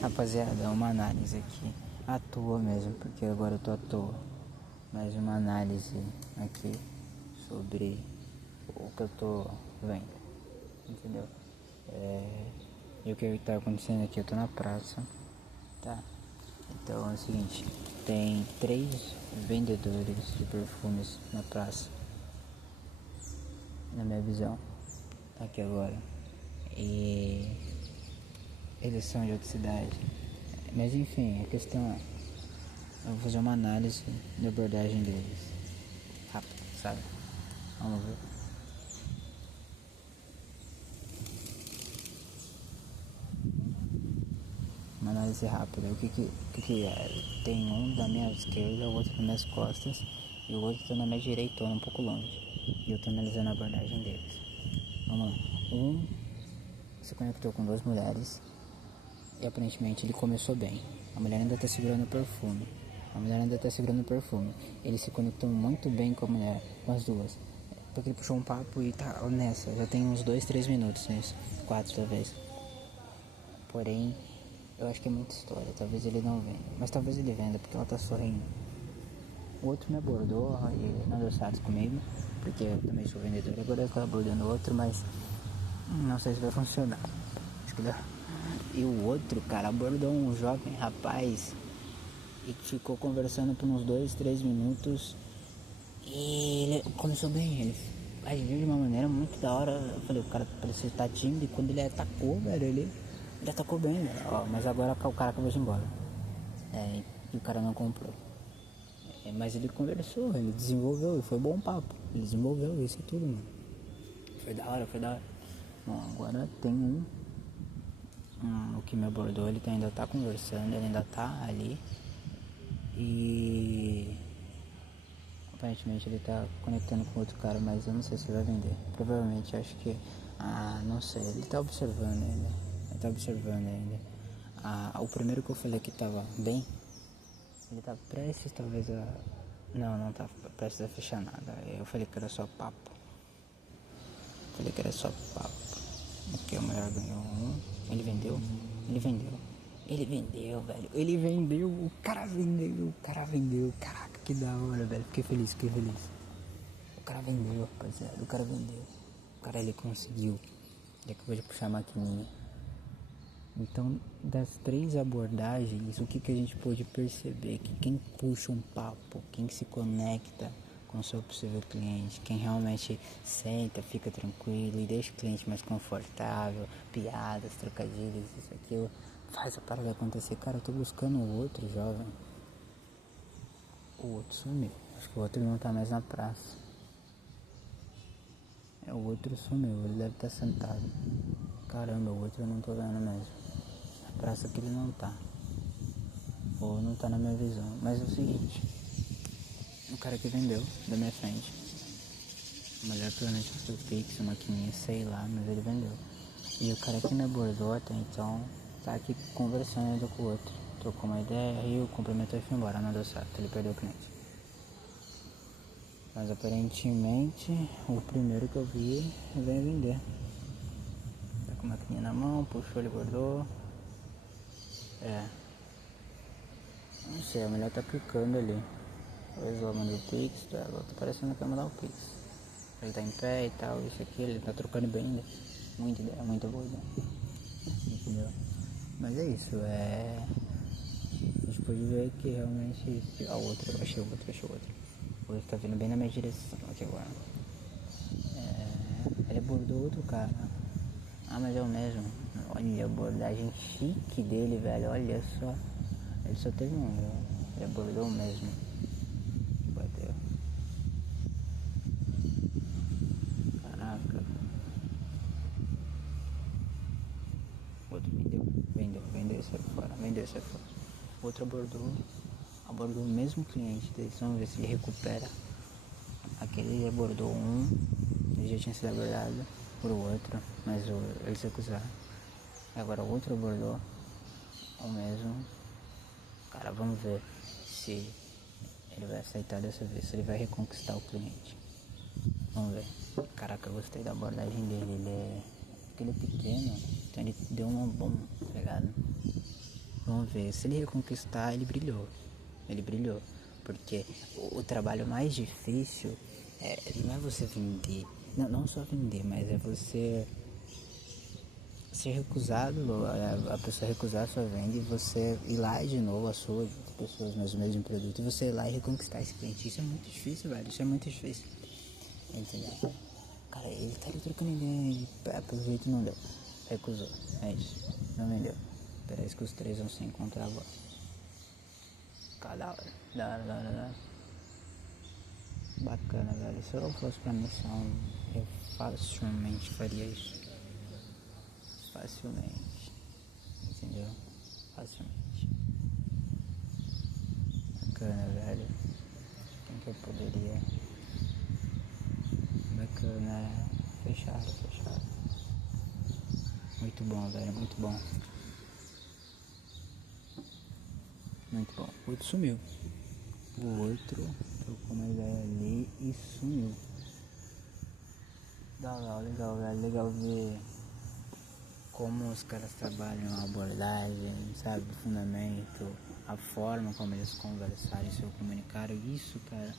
Rapaziada, uma análise aqui. À toa mesmo, porque agora eu tô à toa. Mais uma análise aqui sobre o que eu tô vendo. Entendeu? E o que tá acontecendo aqui? Eu tô na praça, tá? Então é o seguinte: tem 3 vendedores de perfumes na praça, na minha visão, aqui agora. E eles são de outra cidade. Mas enfim, a questão é, eu vou fazer uma análise da abordagem deles. Rápido, sabe? Vamos ver. Uma análise rápida. O que é? Tem um da minha esquerda, o outro nas minhas costas e o outro tá na minha direita, um pouco longe. E eu tô analisando a abordagem deles. Vamos lá. Um se conectou com 2 mulheres e aparentemente ele começou bem. A mulher ainda tá segurando o perfume. Ele se conectou muito bem com a mulher, com as duas. Porque ele puxou um papo e tá nessa. Já tem uns 2, 3 minutos nisso. 4 talvez. Porém, eu acho que é muita história. Talvez ele não venha. Mas talvez ele venda porque ela tá sorrindo. O outro me abordou e não deu certo comigo. Porque eu também sou vendedor. Agora eu tô abordando o outro, mas não sei se vai funcionar. Acho que dá. E o outro, cara, abordou um jovem rapaz e ficou conversando por uns 2, 3 minutos. E ele começou bem, ele agiu de uma maneira muito da hora. Eu falei, o cara parecia estar tímido. E quando ele atacou, velho, ele atacou bem, velho. Ó, mas agora o cara acabou de ir embora. E o cara não comprou. Mas ele conversou, ele desenvolveu, e foi bom papo. Ele desenvolveu isso e tudo, mano. Foi da hora. Bom, agora tem o que me abordou, ele ainda tá conversando, ele ainda tá ali. E aparentemente ele tá conectando com outro cara, mas eu não sei se ele vai vender. Provavelmente, acho que, não sei, ele tá observando ainda. O primeiro que eu falei que tava bem, ele tá prestes talvez a... Não tá prestes a fechar nada. Eu falei que era só papo. Porque a mulher ganhou um, ele vendeu, o cara vendeu, caraca, que da hora, velho, fiquei feliz. O cara vendeu, rapaziada, o cara ele conseguiu, ele acabou de puxar a maquininha. Então, das 3 abordagens, o que a gente pôde perceber? Que quem puxa um papo, quem se conecta com o seu possível cliente, quem realmente senta, fica tranquilo e deixa o cliente mais confortável, piadas, trocadilhos, isso, aquilo, faz a parada acontecer. Cara, eu tô buscando o outro jovem. O outro sumiu. Acho que o outro não tá mais na praça. O outro sumiu, ele deve estar sentado. Caramba, o outro eu não tô vendo mesmo. Na praça que ele não tá. Ou não tá na minha visão. Mas é o seguinte, o cara que vendeu da minha frente, a mulher provavelmente foi Pix, maquininha, sei lá, mas ele vendeu. E o cara que me abordou até então tá aqui conversando ainda com o outro. Trocou uma ideia, riu, cumprimentou e foi embora, não deu certo, ele perdeu o cliente. Mas aparentemente o primeiro que eu vi veio vender. Tá com a maquininha na mão, puxou, ele bordou. Não sei, a mulher tá clicando ali. Depois ela mandou o Pix, ela tá parecendo que vai mandar o Pix. Ele tá em pé e tal, isso aqui, ele tá trocando bem ainda. Muita ideia, muita boa ideia. Entendeu? Mas é isso, a gente pode ver que realmente... o outro, eu achei o outro. O outro tá vindo bem na minha direção aqui agora. Ele abordou outro cara. Mas é o mesmo. Olha a abordagem chique dele, velho, olha só. Ele só teve um, ele abordou o mesmo. Bateu. Caraca. O outro vendeu e saiu fora. O outro abordou o mesmo cliente dele. Vamos ver se ele recupera. Aquele abordou um, ele já tinha sido abordado por outro, mas eles se acusaram. Agora o outro abordou o mesmo. Cara, vamos ver se ele vai aceitar dessa vez, se ele vai reconquistar o cliente. Vamos ver. Caraca, eu gostei da abordagem dele. Porque ele é pequeno, então ele deu uma bomba, tá ligado? Vamos ver. Se ele reconquistar, ele brilhou. Ele brilhou. Porque o trabalho mais difícil não é você vender. Não só vender, mas é você ser recusado, a pessoa recusar a sua venda e você ir lá de novo, a sua, de pessoas mais o mesmo produto, e você ir lá e reconquistar esse cliente. Isso é muito difícil, velho. Isso é muito difícil. Entendeu? Cara, ele tá ali trocando ideia e pelo jeito não deu. Recusou. É isso. Não vendeu. Parece que os três vão se encontrar agora. Cada hora. Da hora. Bacana, velho. Se eu fosse pra missão, eu facilmente faria isso. Facilmente. Entendeu? Facilmente. Bacana, velho. Quem que eu poderia? Bacana. Fechado. Muito bom, velho. Muito bom. O outro sumiu. O outro trocou uma ideia ali e sumiu. Legal, velho. Legal ver como os caras trabalham a abordagem, sabe? O fundamento, a forma como eles conversaram e se comunicaram. Isso, cara.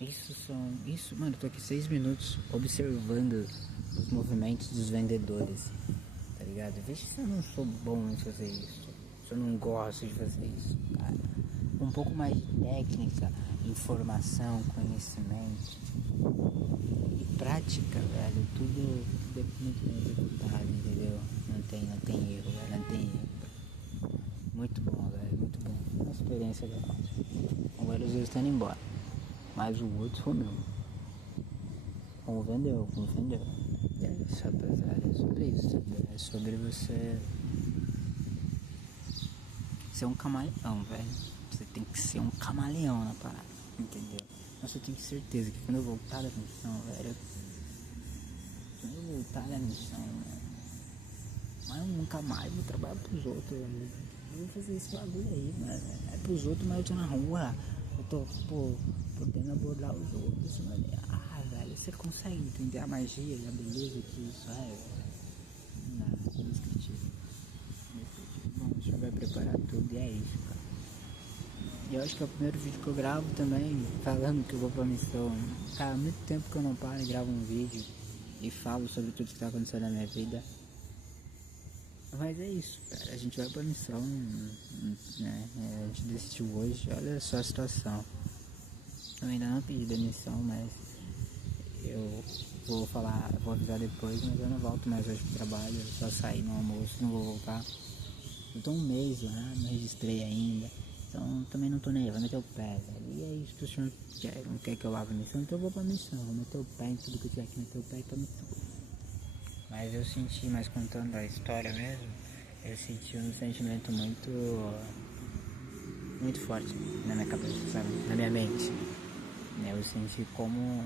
Isso, mano, eu tô aqui 6 minutos observando os movimentos dos vendedores. Tá ligado? Veja se eu não sou bom em fazer isso. Se eu não gosto de fazer isso, cara. Um pouco mais de técnica, informação, conhecimento e prática, velho. Tudo é muito bem executado, entendeu? Não tem erro, velho. Não tem erro. Muito bom, velho. Muito bom. Uma experiência legal. Agora os dois estão indo embora. Mas o outro sumiu. Como vendeu. E é isso, rapaziada. É sobre isso, sabe? É sobre você ser um camaleão, velho. Você tem que ser um camaleão na parada, entendeu? Mas eu tenho certeza que quando eu voltar da missão, velho. Mas eu nunca mais vou trabalhar pros outros, velho. Eu vou fazer esse bagulho aí, mano. É pros outros, mas eu tô na rua. Eu tô, podendo abordar os outros, mano. Velho, você consegue entender a magia e a beleza que isso é, velho? Não, indescritível. Bom, você vai preparar tudo e é isso, cara. E eu acho que é o primeiro vídeo que eu gravo também, falando que eu vou pra missão. Cara, há muito tempo que eu não paro e gravo um vídeo e falo sobre tudo que tá acontecendo na minha vida. Mas é isso, cara. A gente vai pra missão, né? A gente decidiu hoje, olha só a situação. Eu ainda não pedi demissão, mas eu vou avisar depois, mas eu não volto mais hoje pro trabalho, eu só saí no almoço, não vou voltar. Eu tô um mês lá, não registrei ainda, então também não tô nem aí, vou meter o pé, velho. E é isso que o senhor quer, não quer que eu vá pra missão, então eu vou pra missão, vou meter o pé em tudo que eu tiver que meter o pé e pra missão. Mas eu senti, mais contando a história mesmo, eu senti um sentimento muito forte na minha cabeça, sabe? Na minha mente. Eu senti como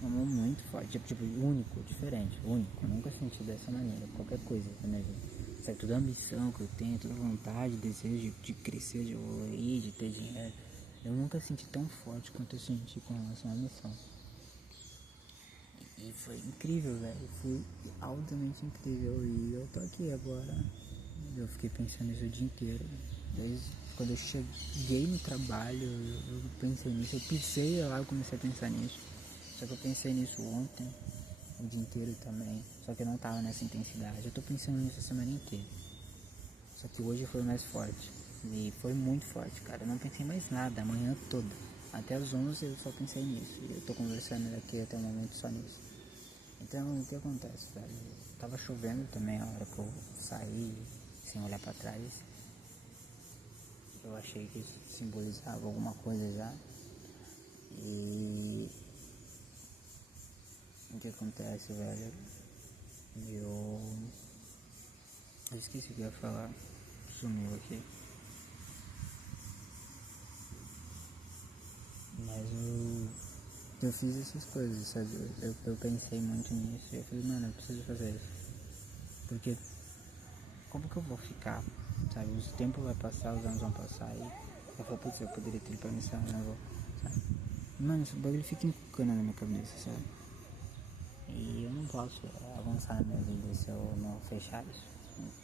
muito forte, tipo, único, diferente, único. Eu nunca senti dessa maneira, qualquer coisa na minha vida. Sabe, toda a ambição que eu tenho, toda a vontade, desejo de crescer, de evoluir, de ter dinheiro. Eu nunca senti tão forte quanto eu senti com relação à missão. E foi incrível, velho. Foi altamente incrível. E eu tô aqui agora. Eu fiquei pensando nisso o dia inteiro. Desde quando eu cheguei no trabalho, eu pensei nisso. Eu pisei lá, eu comecei a pensar nisso. Só que eu pensei nisso ontem, o dia inteiro também. Só que eu não tava nessa intensidade. Eu tô pensando nisso a semana inteira. Só que hoje foi mais forte. E foi muito forte, cara. Eu não pensei mais nada, a manhã toda. Até as 11 eu só pensei nisso. E eu tô conversando aqui até o momento só nisso. Então, o que acontece, velho? Tava chovendo também a hora que eu saí, sem olhar pra trás. Eu achei que isso simbolizava alguma coisa já. E o que acontece, velho? Eu esqueci o que eu ia falar. Sumiu aqui. Mas eu fiz essas coisas, sabe? Eu pensei muito nisso e eu falei, mano, eu preciso fazer isso. Porque como que eu vou ficar? Sabe? O tempo vai passar, os anos vão passar e eu falei, putz, eu poderia ter ido pra missão, eu não vou, sabe? Mano, esse bagulho fica encucando na minha cabeça, sabe? E eu não posso avançar na minha vida se eu não fechar isso.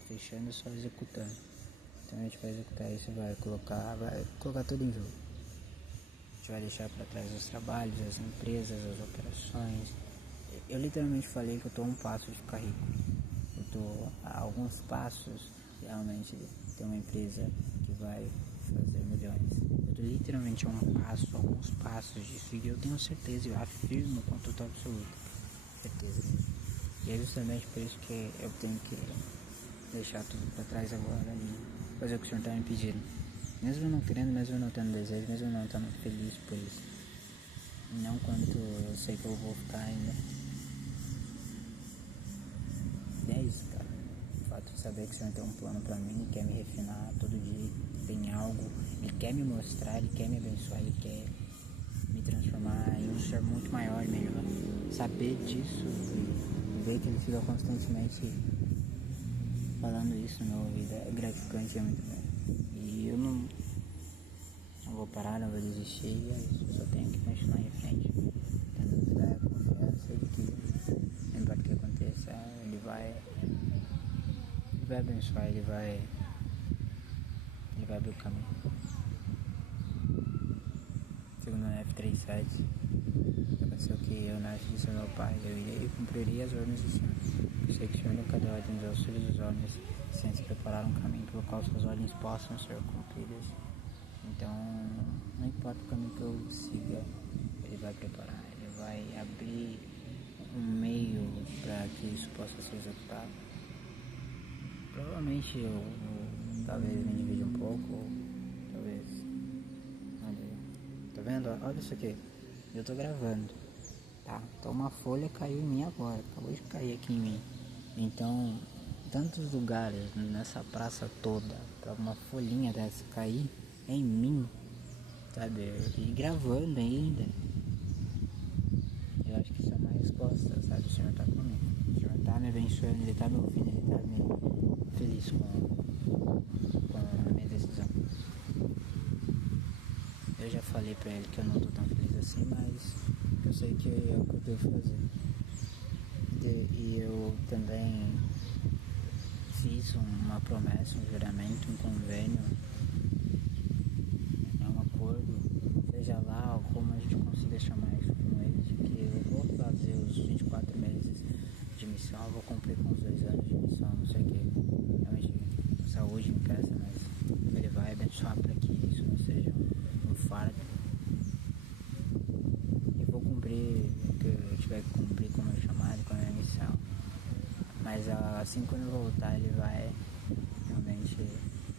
fechando e só executando. Então a gente vai executar isso, vai colocar tudo em jogo. A gente vai deixar para trás os trabalhos, as empresas, as operações. Eu literalmente falei que eu tô a um passo de ficar rico. Eu tô a alguns passos realmente ter uma empresa que vai fazer milhões. Eu tô literalmente a alguns passos disso, e eu tenho certeza, eu afirmo com total absoluta certeza disso. E é justamente por isso que eu tenho que deixar tudo para trás agora e fazer o que o senhor está me pedindo. Mesmo não querendo, mesmo não tendo desejo, mesmo não estando feliz por isso. Não quanto eu sei que eu vou ficar ainda. E é isso, cara. O fato de saber que o senhor tem um plano pra mim, quer me refinar todo dia, tem algo, ele quer me mostrar, ele quer me abençoar, ele quer me transformar em um ser muito maior e melhor. Saber disso e ver que ele fica constantemente falando isso no meu ouvido é gratificante, é muito bom. E eu não vou parar, não vou desistir, é isso, eu só tenho que continuar em frente. Tendo fé, confiança de que não importa o que aconteça, ele vai abençoar, ele vai abrir o caminho. Segundo o F37, aconteceu que eu nasci de ser meu pai, eu irei e cumpriria as ordens do Senhor. Eu sei que o Senhor nunca deu ordens aos filhos dos homens, sem se preparar um caminho pelo qual suas ordens possam ser cumpridas. Então, não importa o caminho que eu siga, ele vai preparar, ele vai abrir um meio para que isso possa ser executado. Provavelmente eu talvez me divide um pouco, ou talvez. Tá vendo? Olha isso aqui. Eu tô gravando, tá? Então uma folha caiu em mim agora, acabou de cair aqui em mim. Então, tantos lugares nessa praça toda pra uma folhinha dessa cair em mim, sabe? E gravando ainda. Eu acho que isso é uma resposta, sabe? O Senhor tá comigo. O Senhor tá me abençoando, ele tá me ouvindo, ele tá me feliz com a minha decisão. Eu já falei pra ele que eu não tô tão feliz assim, mas eu sei que é o que eu devo fazer. E eu também fiz uma promessa, um juramento, um convênio, um acordo, seja lá como a gente consiga chamar isso com ele, de que eu vou fazer os 24 meses de missão, eu vou cumprir com os 2 anos de missão, não sei o que, realmente saúde em casa, mas ele vai abençoar para que isso não seja um fardo. E vou cumprir o que eu tiver que cumprir com o meu chamado, com a minha missão. Mas assim quando eu voltar, ele vai realmente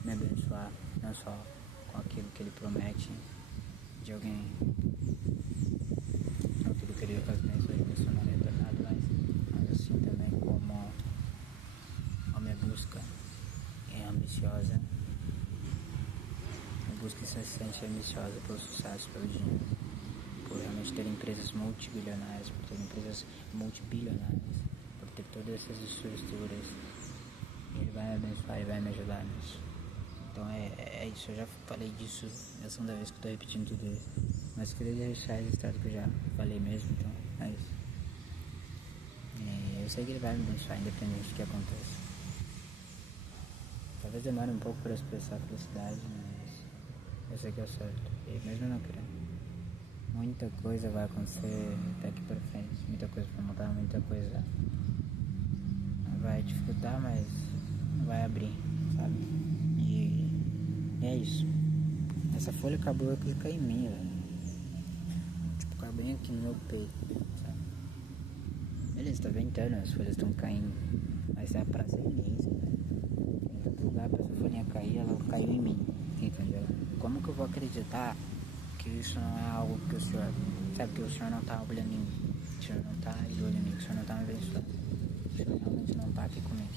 me abençoar, não só com aquilo que ele promete de alguém, aquilo que ele faz bênçãos de missionário retornado, mas assim também como a minha busca é ambiciosa, a busca incessante e ambiciosa pelo sucesso, pelo dinheiro, por realmente ter empresas multibilionárias, por ter empresas multibilionárias, por ter todas essas estruturas. Ele vai me abençoar e vai me ajudar nisso. Então é isso, eu já falei disso, é a segunda vez que eu tô repetindo tudo isso. Mas eu queria deixar registrado que eu já falei mesmo, então é isso. E eu sei que ele vai me abençoar independente do que aconteça. Talvez demore um pouco para expressar a felicidade, mas eu sei que é certo. E mesmo não querendo, muita coisa vai acontecer daqui para frente, muita coisa vai mudar, muita coisa vai dificultar, mas vai abrir, sabe? E é isso. Essa folha acabou de cair em mim, velho. Tipo, caiu bem aqui no meu peito, sabe? Beleza, tá ventando, as folhas estão caindo, mas é pra ser imensa, velho. Em todo lugar pra essa folhinha cair, ela caiu em mim, entendeu? Como que eu vou acreditar que isso não é algo que o Senhor, sabe, que o Senhor não tá olhando em mim, o Senhor não tá de olho em mim, que o Senhor não tá me abençoando, o Senhor realmente não tá aqui comigo,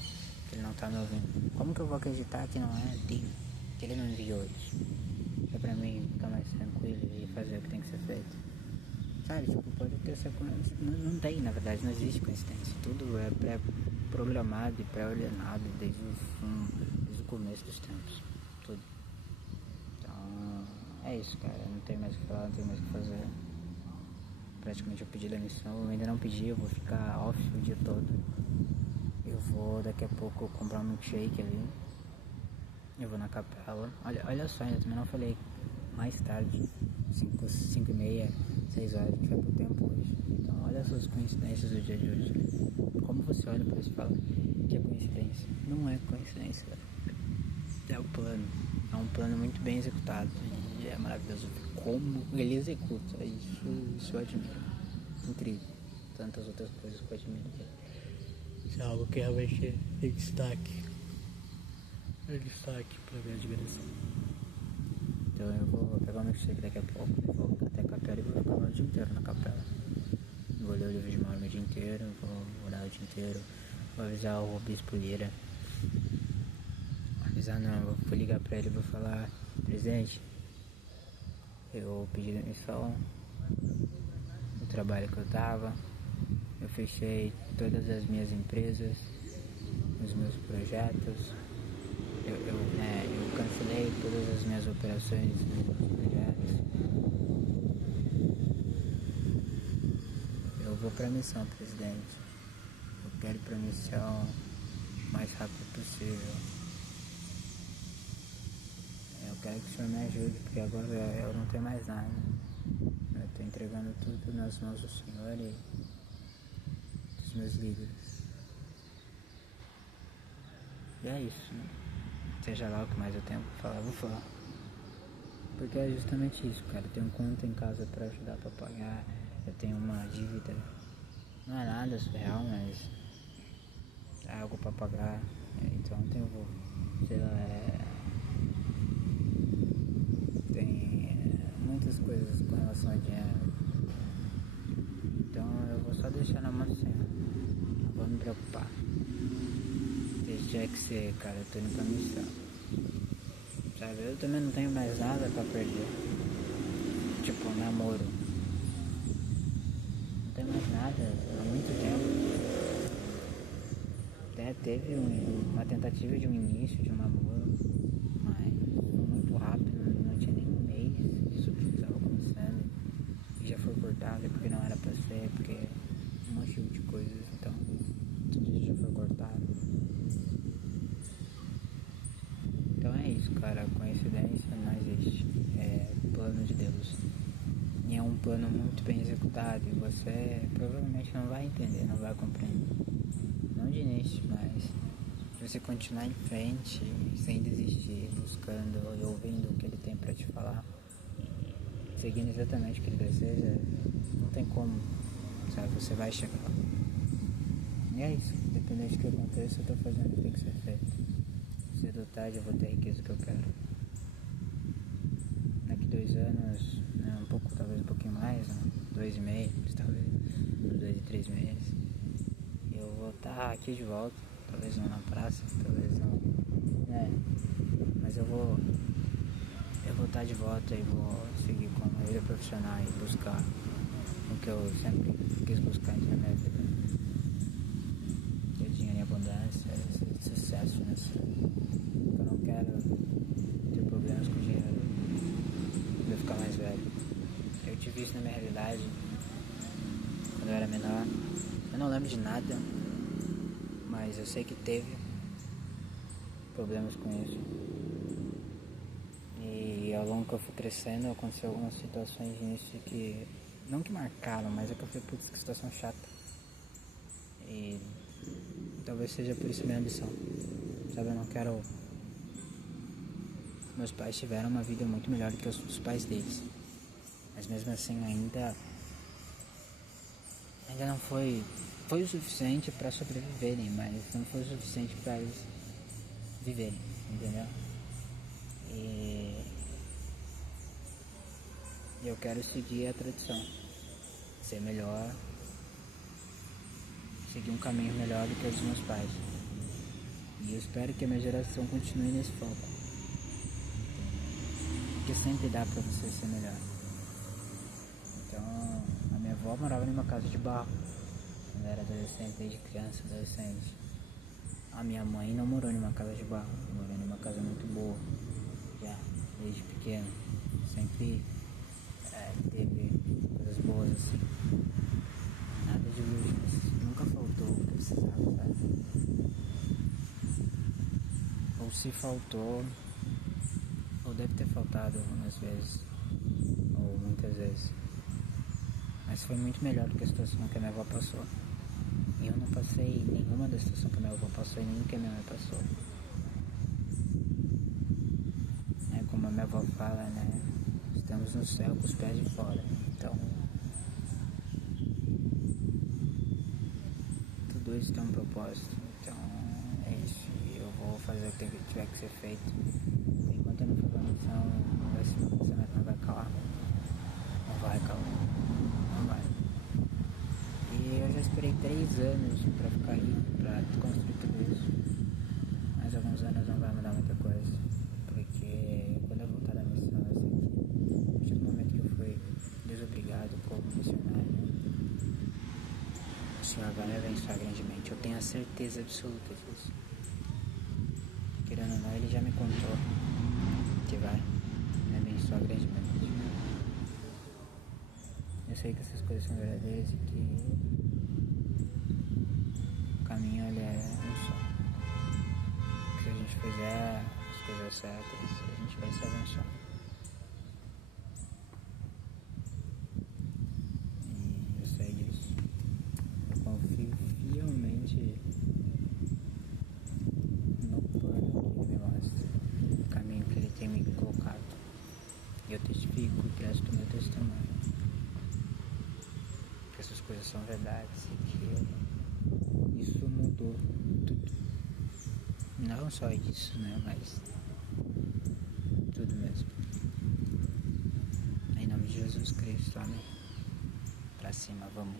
que Ele não tá me ouvindo? Como que eu vou acreditar que não é Deus, que Ele não enviou isso? É pra mim ficar mais tranquilo e fazer o que tem que ser feito. Sabe, tipo, pode ter essa coincidência. Não tem, na verdade, não existe coincidência. Tudo é pré-programado e pré-ordenado desde o começo dos tempos. Tudo. Então, é isso, cara. Não tem mais o que falar, não tem mais o que fazer. Praticamente eu pedi demissão, eu ainda não pedi, eu vou ficar off o dia todo. Eu Eu vou daqui a pouco comprar um milkshake ali. Eu vou na capela. Olha só, ainda também não falei. Mais tarde, 5h30, 6 horas, a gente vai pro templo hoje. Então olha essas coincidências do dia de hoje. Como você olha pra isso e fala que é coincidência? Não é coincidência, cara. É o plano. É um plano muito bem executado. E é maravilhoso ver como ele executa. Isso eu admiro. Incrível. Tantas outras coisas que eu admiro. Isso é algo que realmente tem destaque. É destaque pra minha admiração. Então eu vou pegar o milkshake daqui a pouco, vou até a capela e vou ficar lá o dia inteiro na capela. Vou ler o livro de Mauro o dia inteiro, vou orar o dia inteiro, vou avisar o Bispo Lira. Avisar não, vou ligar pra ele e vou falar: presidente, eu pedi demissão do trabalho que eu tava, eu fechei todas as minhas empresas, os meus projetos. Eu cancelei todas as minhas operações nos meus projetos. Eu vou pra missão, presidente. Eu quero ir pra missão o mais rápido possível. Eu quero que o senhor me ajude, porque agora eu não tenho mais nada. Eu tô entregando tudo nas mãos do senhor e dos meus líderes. E é isso, né? Seja lá o que mais eu tenho pra falar, eu vou falar. Porque é justamente isso, cara. Eu tenho conta em casa pra ajudar pra pagar. Eu tenho uma dívida. Não é nada surreal, mas é algo pra pagar. Então eu vou, sei lá, tem muitas coisas com relação a dinheiro. Então eu vou só deixar na mão do Senhor. Não vou me preocupar. Deixa que ser, cara, eu tô indo pra missão. Sabe, eu também não tenho mais nada pra perder. Tipo, namoro. Não tenho mais nada há muito tempo. Até teve uma tentativa de um início de um namoro, mas foi muito rápido, não tinha nem um mês disso que estava começando. E já foi cortado porque não era pra ser, porque um monte de coisas, então tudo isso já foi cortado. Então é isso, cara, coincidência não existe, é plano de Deus. E é um plano muito bem executado e você provavelmente não vai entender, não vai compreender. Não de início, mas se você continuar em frente, sem desistir, buscando e ouvindo o que ele tem pra te falar, seguindo exatamente o que ele deseja, não tem como, sabe, você vai chegar lá. E é isso, independente do que aconteça, eu tô fazendo o que tem que ser feito. Cedo ou tarde eu vou ter a riqueza que eu quero. Daqui 2 anos, né, talvez um pouquinho mais, né, 2,5, talvez, 2 e 3 meses, eu vou estar aqui de volta, talvez não na praça, talvez não, né, mas eu vou estar de volta e vou seguir com a vida profissional e buscar o que eu sempre quis buscar na minha vida. Ter dinheiro em abundância, sucesso nessa. Eu não quero ter problemas com dinheiro quando eu ficar mais velho. Eu tive isso na minha realidade quando eu era menor. Eu não lembro de nada, mas eu sei que teve problemas com isso. E ao longo que eu fui crescendo, aconteceu algumas situações nisso que, não que marcaram, mas é que eu falei, putz, que situação chata. E talvez seja por isso a minha ambição. Sabe, eu não quero... Meus pais tiveram uma vida muito melhor do que os pais deles. Mas mesmo assim ainda não foi o suficiente para sobreviverem, mas não foi o suficiente para eles viverem, entendeu? E eu quero seguir a tradição, ser melhor, seguir um caminho melhor do que os dos meus pais. E eu espero que a minha geração continue nesse foco, porque sempre dá pra você ser melhor. Então, a minha avó morava numa casa de barro quando eu era adolescente, desde criança, adolescente. A minha mãe não morou numa casa de barro, morou numa casa muito boa, já desde pequeno. Sempre teve coisas boas assim, nada de luz, mas nunca faltou o que eu precisava, sabe? Ou se faltou, ou deve ter faltado algumas vezes, ou muitas vezes. Mas foi muito melhor do que a situação que a minha avó passou. E eu não passei nenhuma da situação que a minha avó passou e nem que a minha mãe passou. É como a minha avó fala, né? Estamos no céu com os pés de fora. Então, tudo isso tem um propósito. Então, é isso. Eu vou fazer o que tiver que ser feito. Enquanto eu não for pra missão, meu pensamento não vai calar. Não vai calar. Não vai. E eu já esperei 3 anos pra ficar rico, pra construir tudo isso. Mais alguns anos não vai mudar muita coisa. Porque quando eu voltar da missão, eu sei que a partir do momento que eu fui desobrigado como missionário, o Senhor vai me abençoar grandemente. Eu tenho a certeza absoluta disso. Querendo ou não, Ele já me contou que vai me abençoar grandemente. Eu sei que essas coisas são verdadeiras e que o caminho ele é um só. Se a gente fizer as coisas certas, a gente vai se abençoar. E eu sei disso. Eu confio fielmente no plano que Ele me mostra, no caminho que Ele tem me colocado. E eu testifico que esse é o meu testemunho. Que essas coisas são verdades e que isso mudou tudo. Não só isso, né? Mas tudo mesmo. Em nome de Jesus Cristo, amém. Pra cima, vamos.